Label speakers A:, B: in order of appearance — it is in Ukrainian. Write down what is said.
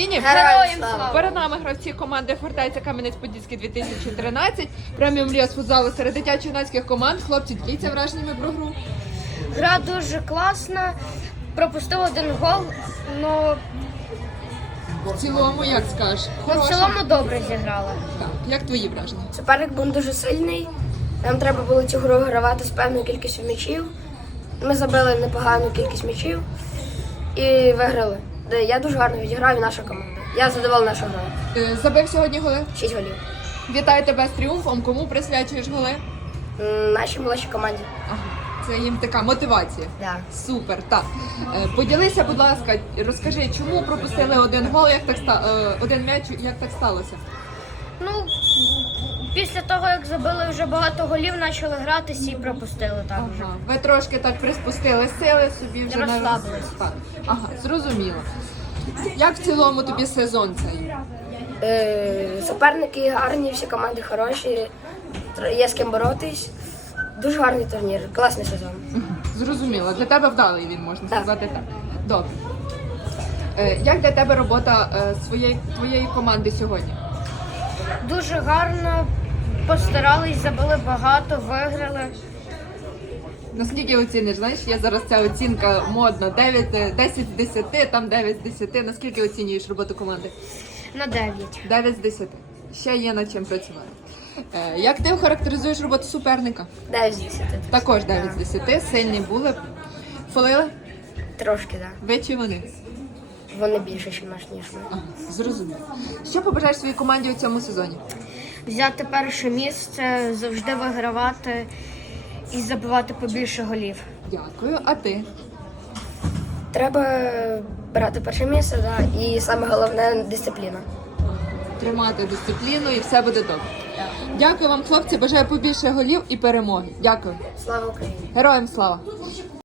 A: Україні!
B: Героям слава!
A: Перед нами гравці команди Фортеця Кам'янець-Подільський 2013. Преміум ліс футзалу серед дитячо-юнацьких команд. Хлопці, діліться враженнями про гру.
B: Гра дуже класна, пропустив один гол, але
A: В цілому, як скажеш?
B: в цілому добре зіграли.
A: Так, як твої враження?
C: Суперник був дуже сильний. Нам треба було цю гру гравати з певною кількістю м'ячів. Ми забили непогану кількість м'ячів і виграли. Я дуже гарно відіграв і наша команда. Я задоволена нашою грою.
A: Забив сьогодні голи.
C: 6 голів.
A: Вітаю тебе з тріумфом. Кому присвячуєш голи?
C: Нашій молодшій команді.
A: Ага, це їм така мотивація.
C: Да.
A: Супер, так. Поділися, будь ласка, розкажи, чому пропустили один гол, один м'яч, як так сталося?
B: Ну, після того, як забили вже багато голів, почали гратися і пропустили так вже.
A: Ага. Ви трошки так приспустили сили собі вже
B: Розслабились.
A: Так. Ага, зрозуміло. Як в цілому тобі сезон цей?
C: Суперники гарні, всі команди хороші, є з ким боротись. Дуже гарний турнір, класний сезон.
A: Зрозуміло. Для тебе вдалий він, можна
C: Так.
A: сказати так. Добре. Як для тебе робота твоєї команди сьогодні?
B: Дуже гарно, постарались, забили багато, виграли.
A: Наскільки оціниш? Знаєш, є зараз ця оцінка модна, 10 з 10, там 9 з 10. Наскільки оцінюєш роботу команди?
B: На 9.
A: 9 з 10. Ще є над чим працювати. Як ти охарактеризуєш роботу суперника?
C: 9 з 10.
A: Також 9 з 10. Сильні були. Фолили?
C: Трошки, так.
A: Ви чи вони?
C: Вони більше, ніж ми.
A: Ага, зрозуміло. Що побажаєш своїй команді у цьому сезоні?
B: Взяти перше місце, завжди вигравати і забивати побільше голів.
A: Дякую. А ти?
C: Треба брати перше місце, да, і саме головне дисципліна.
A: Тримати дисципліну і все буде добре. Дякую вам, хлопці. Бажаю побільше голів і перемоги. Дякую.
C: Слава Україні!
A: Героям слава!